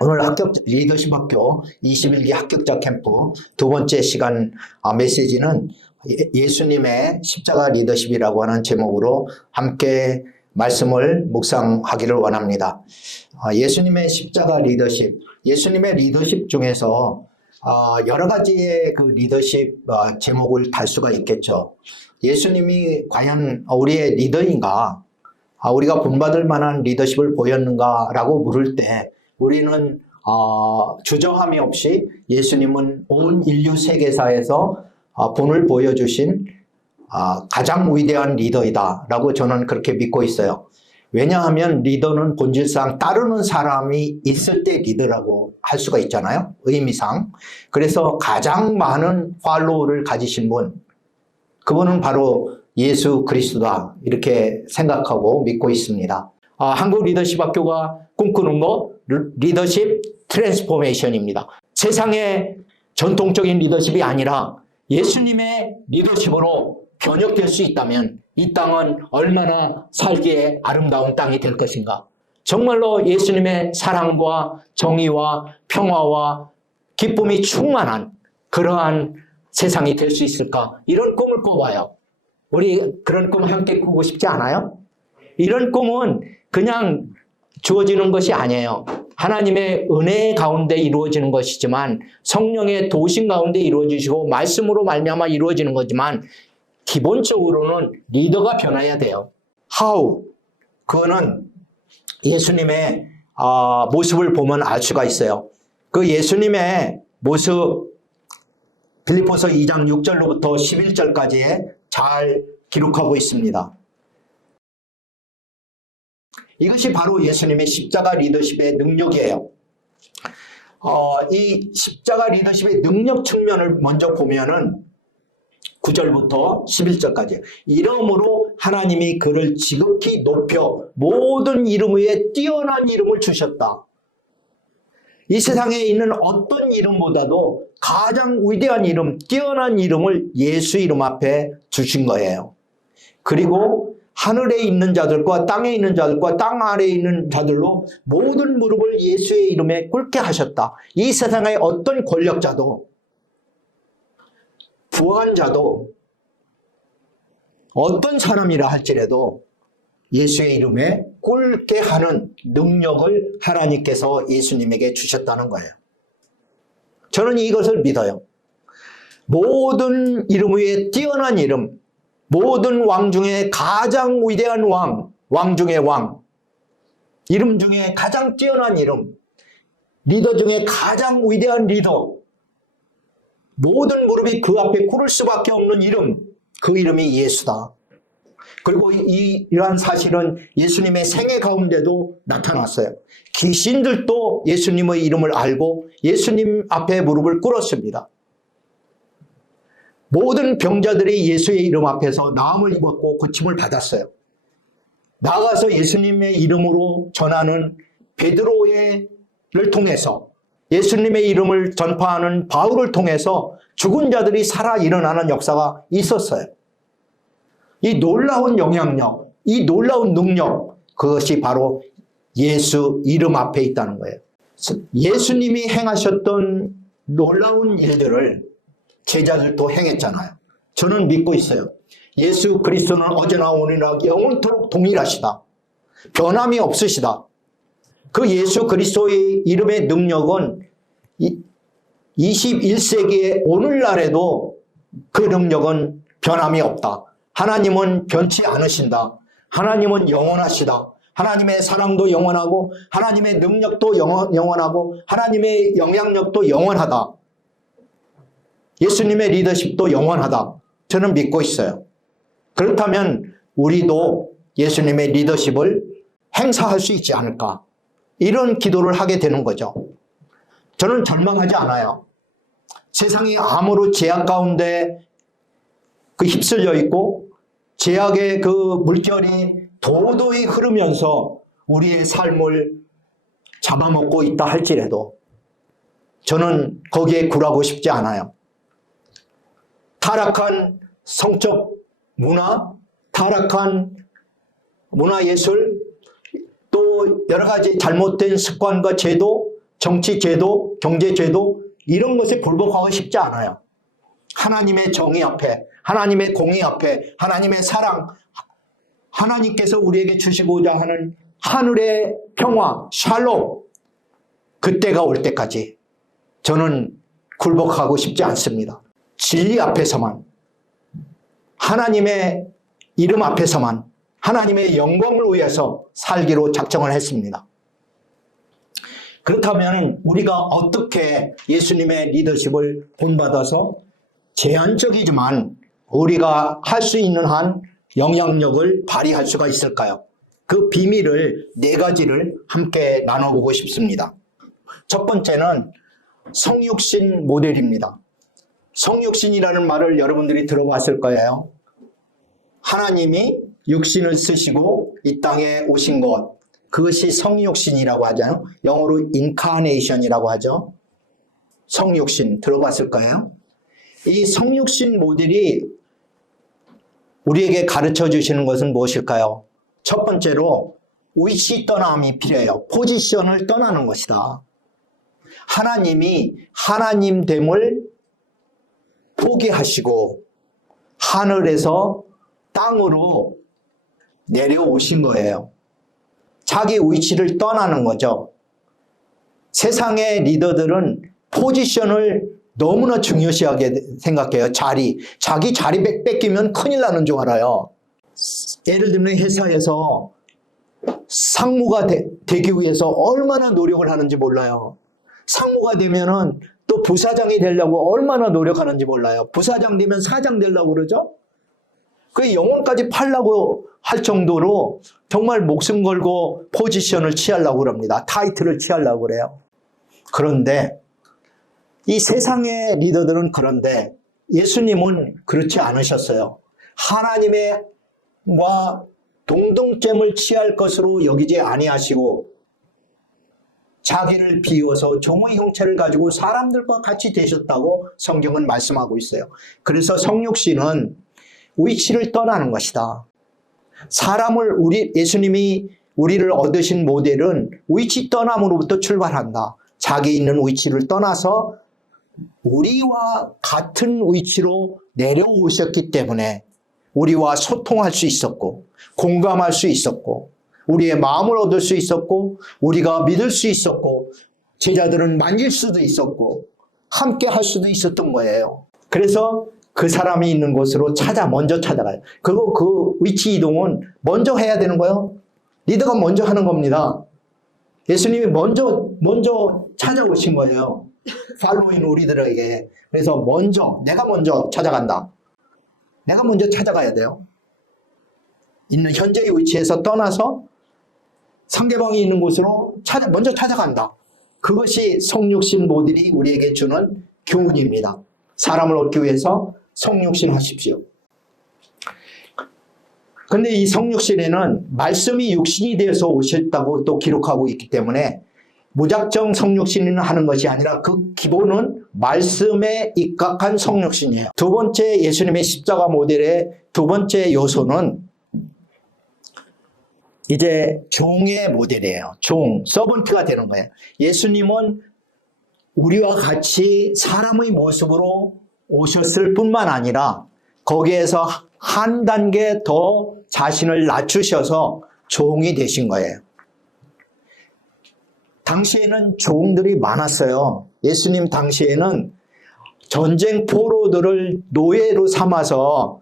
오늘 리더십 학교 21기 합격자 캠프 두 번째 시간 메시지는 예수님의 십자가 리더십이라고 하는 제목으로 함께 말씀을 묵상하기를 원합니다. 예수님의 십자가 리더십, 예수님의 리더십 중에서 여러 가지의 그 리더십 제목을 달 수가 있겠죠. 예수님이 과연 우리의 리더인가, 우리가 본받을 만한 리더십을 보였는가라고 물을 때 우리는 주저함이 없이 예수님은 온 인류 세계사에서 본을 보여주신 가장 위대한 리더이다 라고 저는 그렇게 믿고 있어요. 왜냐하면 리더는 본질상 따르는 사람이 있을 때 리더라고 할 수가 있잖아요, 의미상. 그래서 가장 많은 팔로워를 가지신 분, 그분은 바로 예수 그리스도다 이렇게 생각하고 믿고 있습니다. 한국 리더십 학교가 꿈꾸는 거 리더십 트랜스포메이션입니다. 세상의 전통적인 리더십이 아니라 예수님의 리더십으로 변혁될 수 있다면 이 땅은 얼마나 살기에 아름다운 땅이 될 것인가. 정말로 예수님의 사랑과 정의와 평화와 기쁨이 충만한 그러한 세상이 될 수 있을까. 이런 꿈을 꿔봐요. 우리 그런 꿈 함께 꾸고 싶지 않아요? 이런 꿈은 그냥 주어지는 것이 아니에요. 하나님의 은혜 가운데 이루어지는 것이지만 성령의 도심 가운데 이루어지시고 말씀으로 말미암아 이루어지는 거지만 기본적으로는 리더가 변해야 돼요. How? 그거는 예수님의 모습을 보면 알 수가 있어요. 그 예수님의 모습 빌립보서 2장 6절로부터 11절까지에 잘 기록하고 있습니다. 이것이 바로 예수님의 십자가 리더십의 능력이에요. 이 십자가 리더십의 능력 측면을 먼저 보면은 9절부터 11절까지. 이러므로 하나님이 그를 지극히 높여 모든 이름 위에 뛰어난 이름을 주셨다. 이 세상에 있는 어떤 이름보다도 가장 위대한 이름, 뛰어난 이름을 예수 이름 앞에 주신 거예요. 그리고 하늘에 있는 자들과 땅에 있는 자들과 땅 아래에 있는 자들로 모든 무릎을 예수의 이름에 꿇게 하셨다. 이 세상의 어떤 권력자도 부한 자도 어떤 사람이라 할지라도 예수의 이름에 꿇게 하는 능력을 하나님께서 예수님에게 주셨다는 거예요. 저는 이것을 믿어요. 모든 이름 위에 뛰어난 이름, 모든 왕 중에 가장 위대한 왕 중에 왕, 이름 중에 가장 뛰어난 이름, 리더 중에 가장 위대한 리더, 모든 무릎이 그 앞에 꿇을 수밖에 없는 이름, 그 이름이 예수다. 그리고 이러한 사실은 예수님의 생애 가운데도 나타났어요. 귀신들도 예수님의 이름을 알고 예수님 앞에 무릎을 꿇었습니다. 모든 병자들이 예수의 이름 앞에서 나음을 입었고 고침을 받았어요. 나가서 예수님의 이름으로 전하는 베드로를 통해서, 예수님의 이름을 전파하는 바울을 통해서 죽은 자들이 살아 일어나는 역사가 있었어요. 이 놀라운 영향력, 이 놀라운 능력, 그것이 바로 예수 이름 앞에 있다는 거예요. 예수님이 행하셨던 놀라운 일들을 제자들도 행했잖아요. 저는 믿고 있어요. 예수 그리스도는 어제나 오늘이나 영원토록 동일하시다. 변함이 없으시다. 그 예수 그리스도의 이름의 능력은 21세기의 오늘날에도 그 능력은 변함이 없다. 하나님은 변치 않으신다. 하나님은 영원하시다. 하나님의 사랑도 영원하고 하나님의 능력도 영원하고 하나님의 영향력도 영원하다. 예수님의 리더십도 영원하다. 저는 믿고 있어요. 그렇다면 우리도 예수님의 리더십을 행사할 수 있지 않을까, 이런 기도를 하게 되는 거죠. 저는 절망하지 않아요. 세상이 아무로 제약 가운데 휩쓸려 있고 제약의 그 물결이 도도히 흐르면서 우리의 삶을 잡아먹고 있다 할지라도 저는 거기에 굴하고 싶지 않아요. 타락한 성적 문화, 타락한 문화예술, 또 여러 가지 잘못된 습관과 제도, 정치 제도, 경제 제도 이런 것에 굴복하고 싶지 않아요. 하나님의 정의 앞에, 하나님의 공의 앞에, 하나님의 사랑, 하나님께서 우리에게 주시고자 하는 하늘의 평화, 샬롬, 그때가 올 때까지 저는 굴복하고 싶지 않습니다. 진리 앞에서만, 하나님의 이름 앞에서만, 하나님의 영광을 위해서 살기로 작정을 했습니다. 그렇다면 우리가 어떻게 예수님의 리더십을 본받아서 제한적이지만 우리가 할 수 있는 한 영향력을 발휘할 수가 있을까요? 그 비밀을 4가지를 함께 나눠보고 싶습니다. 첫 번째는 성육신 모델입니다. 성육신이라는 말을 여러분들이 들어봤을 거예요. 하나님이 육신을 쓰시고 이 땅에 오신 것, 그것이 성육신이라고 하잖아요. 영어로 인카네이션이라고 하죠. 성육신 들어봤을 거예요. 이 성육신 모델이 우리에게 가르쳐 주시는 것은 무엇일까요? 첫 번째로 위치 떠남이 필요해요. 포지션을 떠나는 것이다. 하나님이 하나님됨을 포기하시고 하늘에서 땅으로 내려오신 거예요. 자기 위치를 떠나는 거죠. 세상의 리더들은 포지션을 너무나 중요시하게 생각해요. 자기 자리 뺏기면 큰일 나는 줄 알아요. 예를 들면 회사에서 상무가 되기 위해서 얼마나 노력을 하는지 몰라요. 상무가 되면은 또 부사장이 되려고 얼마나 노력하는지 몰라요. 부사장 되면 사장 되려고 그러죠. 그 영혼까지 팔려고 할 정도로 정말 목숨 걸고 포지션을 취하려고 그럽니다. 타이틀을 취하려고 그래요. 그런데 이 세상의 리더들은 그런데 예수님은 그렇지 않으셨어요. 하나님과 동등점을 취할 것으로 여기지 아니하시고 자기를 비워서 종의 형체를 가지고 사람들과 같이 되셨다고 성경은 말씀하고 있어요. 그래서 성육신은 위치를 떠나는 것이다. 예수님이 우리를 얻으신 모델은 위치 떠남으로부터 출발한다. 자기 있는 위치를 떠나서 우리와 같은 위치로 내려오셨기 때문에 우리와 소통할 수 있었고 공감할 수 있었고 우리의 마음을 얻을 수 있었고 우리가 믿을 수 있었고 제자들은 만질 수도 있었고 함께 할 수도 있었던 거예요. 그래서 그 사람이 있는 곳으로 먼저 찾아가요. 그리고 그 위치 이동은 먼저 해야 되는 거예요. 리더가 먼저 하는 겁니다. 예수님이 먼저 찾아오신 거예요. 팔로잉 우리들에게. 그래서 내가 먼저 찾아간다. 내가 먼저 찾아가야 돼요. 있는 현재의 위치에서 떠나서 상대방이 있는 곳으로 먼저 찾아간다. 그것이 성육신 모델이 우리에게 주는 교훈입니다. 사람을 얻기 위해서 성육신 하십시오. 근데 이 성육신에는 말씀이 육신이 되어서 오셨다고 또 기록하고 있기 때문에 무작정 성육신을 하는 것이 아니라 그 기본은 말씀에 입각한 성육신이에요. 두 번째 예수님의 십자가 모델의 두 번째 요소는 이제 종의 모델이에요. 서번트가 되는 거예요. 예수님은 우리와 같이 사람의 모습으로 오셨을 뿐만 아니라 거기에서 한 단계 더 자신을 낮추셔서 종이 되신 거예요. 당시에는 종들이 많았어요. 예수님 당시에는 전쟁 포로들을 노예로 삼아서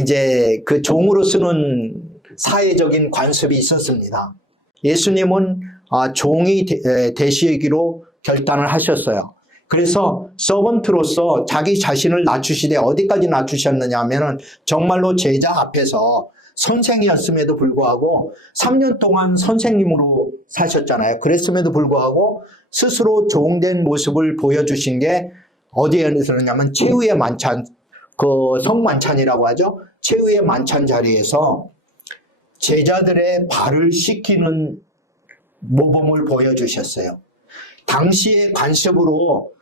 이제 그 종으로 쓰는 사회적인 관습이 있었습니다. 예수님은 종이 되시기로 결단을 하셨어요. 그래서 서번트로서 자기 자신을 낮추시되 어디까지 낮추셨느냐 하면은 정말로 제자 앞에서 선생이었음에도 불구하고 3년 동안 선생님으로 사셨잖아요. 그랬음에도 불구하고 스스로 종된 모습을 보여주신 게 어디에 있었냐면 최후의 만찬, 그 성만찬이라고 하죠. 최후의 만찬 자리에서 제자들의 발을 씻기는 모범을 보여주셨어요. 당시의 관습으로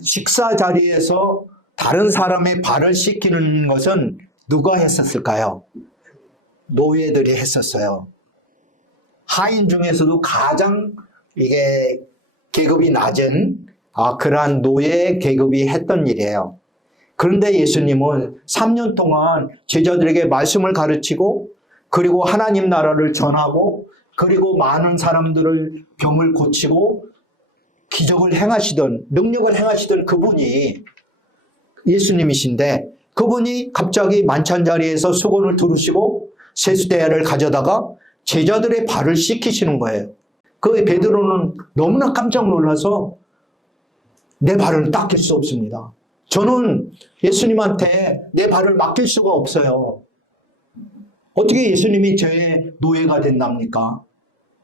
식사 자리에서 다른 사람의 발을 씻기는 것은 누가 했었을까요? 노예들이 했었어요. 하인 중에서도 가장 이게 계급이 낮은 그러한 노예 계급이 했던 일이에요. 그런데 예수님은 3년 동안 제자들에게 말씀을 가르치고 그리고 하나님 나라를 전하고 그리고 많은 사람들을 병을 고치고 기적을 행하시던 능력을 행하시던 그분이 예수님이신데 그분이 갑자기 만찬자리에서 수건을 두르시고 세수대야를 가져다가 제자들의 발을 씻기시는 거예요. 그 베드로는 너무나 깜짝 놀라서 내 발을 닦일 수 없습니다. 저는 예수님한테 내 발을 맡길 수가 없어요. 어떻게 예수님이 저의 노예가 된답니까?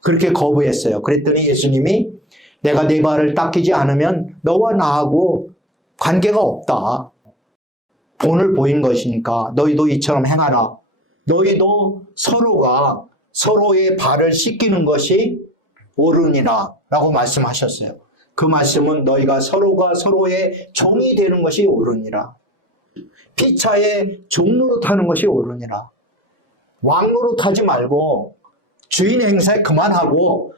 그렇게 거부했어요. 그랬더니 예수님이 내가 내 발을 닦이지 않으면 너와 나하고 관계가 없다. 본을 보인 것이니까 너희도 이처럼 행하라. 너희도 서로가 서로의 발을 씻기는 것이 옳으니라 라고 말씀하셨어요. 그 말씀은 너희가 서로가 서로의 종이 되는 것이 옳으니라. 피차의 종로로 타는 것이 옳으니라. 왕로로 타지 말고 주인 행세 그만하고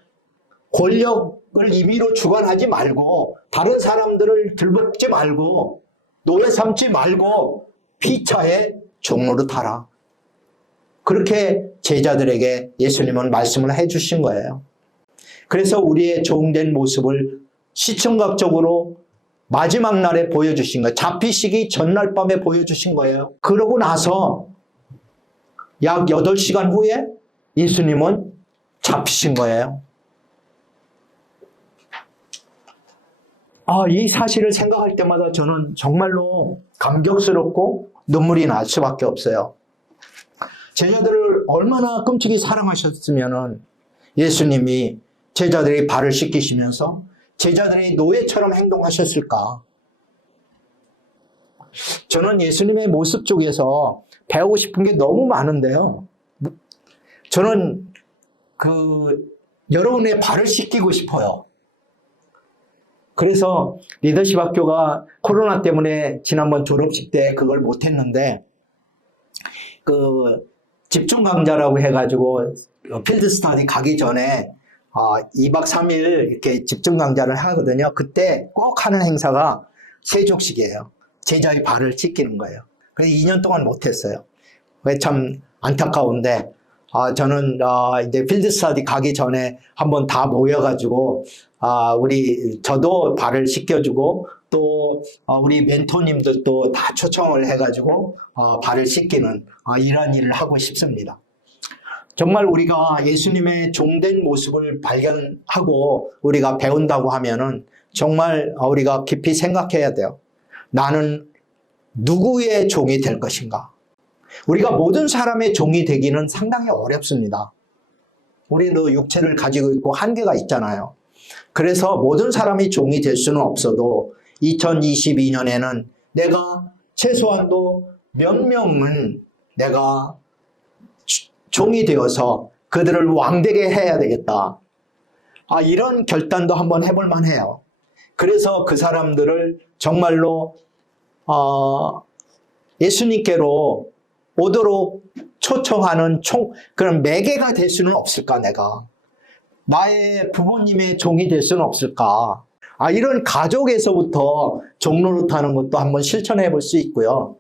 권력을 임의로 주관하지 말고 다른 사람들을 들먹지 말고 노예 삼지 말고 피차의 종로로 타라. 그렇게 제자들에게 예수님은 말씀을 해주신 거예요. 그래서 우리의 종된 모습을 시청각적으로 마지막 날에 보여주신 거예요. 잡히시기 전날 밤에 보여주신 거예요. 그러고 나서 약 8시간 후에 예수님은 잡히신 거예요. 이 사실을 생각할 때마다 저는 정말로 감격스럽고 눈물이 날 수밖에 없어요. 제자들을 얼마나 끔찍이 사랑하셨으면 예수님이 제자들의 발을 씻기시면서 제자들이 노예처럼 행동하셨을까? 저는 예수님의 모습 쪽에서 배우고 싶은 게 너무 많은데요. 저는 여러분의 발을 씻기고 싶어요. 그래서 리더십 학교가 코로나 때문에 지난번 졸업식 때 그걸 못했는데 집중 강좌라고 해가지고 필드 스터디 가기 전에 2박 3일 이렇게 집중 강좌를 하거든요. 그때 꼭 하는 행사가 세족식이에요. 제자의 발을 씻기는 거예요. 그래서 2년 동안 못했어요. 참 안타까운데 저는 이제 필드 스터디 가기 전에 한번 다 모여가지고 저도 발을 씻겨주고 또 우리 멘토님들도 다 초청을 해가지고 발을 씻기는 이런 일을 하고 싶습니다. 정말 우리가 예수님의 종된 모습을 발견하고 우리가 배운다고 하면은 정말 우리가 깊이 생각해야 돼요. 나는 누구의 종이 될 것인가? 우리가 모든 사람의 종이 되기는 상당히 어렵습니다. 우리도 육체를 가지고 있고 한계가 있잖아요. 그래서 모든 사람이 종이 될 수는 없어도 2022년에는 내가 최소한도 몇 명은 내가 종이 되어서 그들을 왕되게 해야 되겠다. 이런 결단도 한번 해볼 만해요. 그래서 그 사람들을 정말로 예수님께로 오도록 초청하는 그런 매개가 될 수는 없을까, 내가. 나의 부모님의 종이 될 수는 없을까. 이런 가족에서부터 종로로 타는 것도 한번 실천해 볼 수 있고요.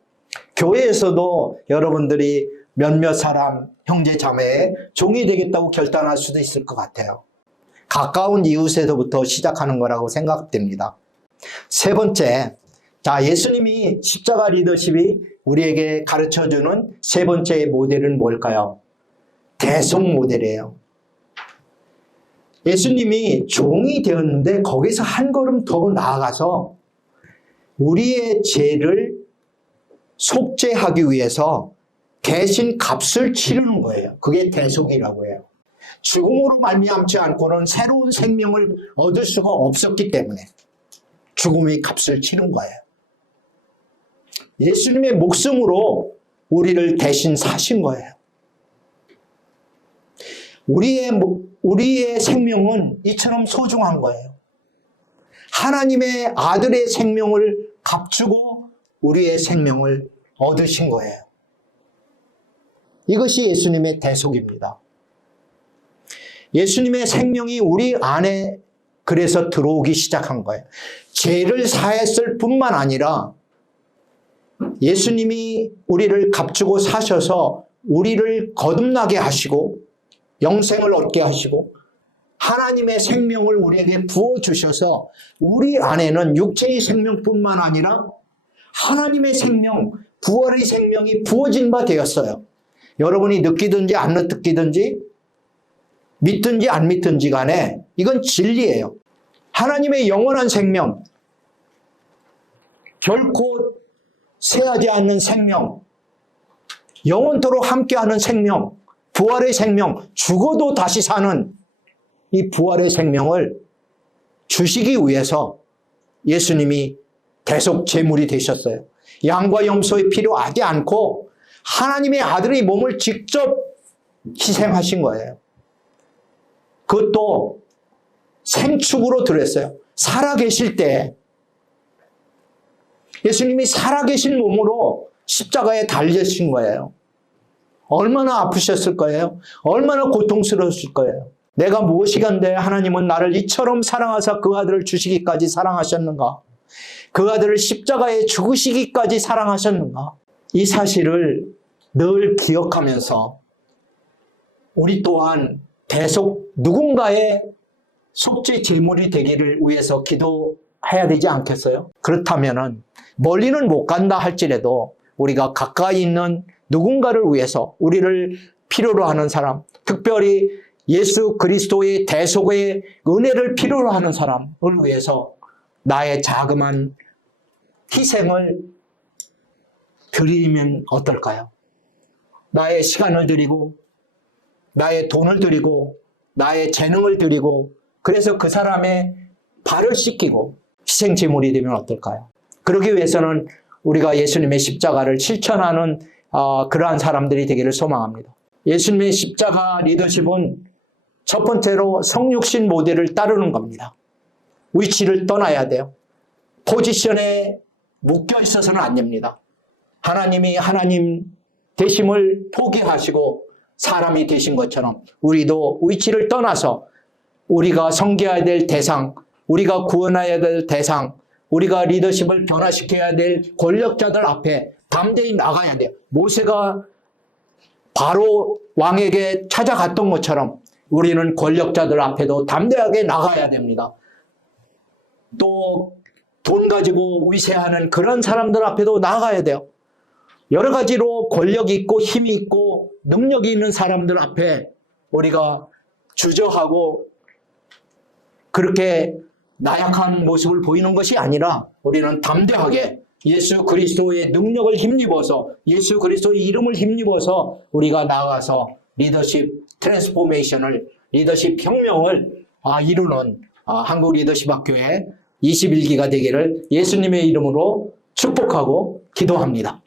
교회에서도 여러분들이 몇몇 사람, 형제 자매의 종이 되겠다고 결단할 수도 있을 것 같아요. 가까운 이웃에서부터 시작하는 거라고 생각됩니다. 세 번째, 예수님이 십자가 리더십이 우리에게 가르쳐주는 세 번째 모델은 뭘까요? 대속 모델이에요. 예수님이 종이 되었는데 거기서 한 걸음 더 나아가서 우리의 죄를 속죄하기 위해서 대신 값을 치르는 거예요. 그게 대속이라고 해요. 죽음으로 말미암지 않고는 새로운 생명을 얻을 수가 없었기 때문에 죽음의 값을 치른 거예요. 예수님의 목숨으로 우리를 대신 사신 거예요. 우리의 생명은 이처럼 소중한 거예요. 하나님의 아들의 생명을 값주고 우리의 생명을 얻으신 거예요. 이것이 예수님의 대속입니다. 예수님의 생명이 우리 안에 그래서 들어오기 시작한 거예요. 죄를 사했을 뿐만 아니라 예수님이 우리를 값주고 사셔서 우리를 거듭나게 하시고 영생을 얻게 하시고 하나님의 생명을 우리에게 부어주셔서 우리 안에는 육체의 생명뿐만 아니라 하나님의 생명, 부활의 생명이 부어진 바 되었어요. 여러분이 느끼든지 안 느끼든지 믿든지 안 믿든지 간에 이건 진리예요. 하나님의 영원한 생명, 결코 쇠하지 않는 생명, 영원토록 함께하는 생명, 부활의 생명, 죽어도 다시 사는 이 부활의 생명을 주시기 위해서 예수님이 대속 제물이 되셨어요. 양과 염소의 필요하지 않고 하나님의 아들의 몸을 직접 희생하신 거예요. 그것도 생축으로 드렸어요. 살아계실 때 예수님이 살아계신 몸으로 십자가에 달리신 거예요. 얼마나 아프셨을 거예요? 얼마나 고통스러웠을 거예요? 내가 무엇이간데 하나님은 나를 이처럼 사랑하사 그 아들을 주시기까지 사랑하셨는가? 그 아들을 십자가에 죽으시기까지 사랑하셨는가? 이 사실을 늘 기억하면서 우리 또한 대속 누군가의 속죄 제물이 되기를 위해서 기도해야 되지 않겠어요? 그렇다면은 멀리는 못 간다 할지라도 우리가 가까이 있는 누군가를 위해서 우리를 필요로 하는 사람, 특별히 예수 그리스도의 대속의 은혜를 필요로 하는 사람을 위해서 나의 자그마한 희생을 드리면 어떨까요? 나의 시간을 드리고 나의 돈을 드리고 나의 재능을 드리고 그래서 그 사람의 발을 씻기고 희생제물이 되면 어떨까요? 그러기 위해서는 우리가 예수님의 십자가를 실천하는 그러한 사람들이 되기를 소망합니다. 예수님의 십자가 리더십은 첫 번째로 성육신 모델을 따르는 겁니다. 위치를 떠나야 돼요. 포지션에 묶여 있어서는 안 됩니다. 하나님이 하나님 되심을 포기하시고 사람이 되신 것처럼 우리도 위치를 떠나서 우리가 섬겨야 될 대상, 우리가 구원해야 될 대상, 우리가 리더십을 변화시켜야 될 권력자들 앞에 담대히 나가야 돼요. 모세가 바로 왕에게 찾아갔던 것처럼 우리는 권력자들 앞에도 담대하게 나가야 됩니다. 또 돈 가지고 위세하는 그런 사람들 앞에도 나가야 돼요. 여러 가지로 권력이 있고 힘이 있고 능력이 있는 사람들 앞에 우리가 주저하고 그렇게 나약한 모습을 보이는 것이 아니라 우리는 담대하게 예수 그리스도의 능력을 힘입어서 예수 그리스도의 이름을 힘입어서 우리가 나아가서 리더십 트랜스포메이션을 리더십 혁명을 이루는 한국 리더십 학교의 21기가 되기를 예수님의 이름으로 축복하고 기도합니다.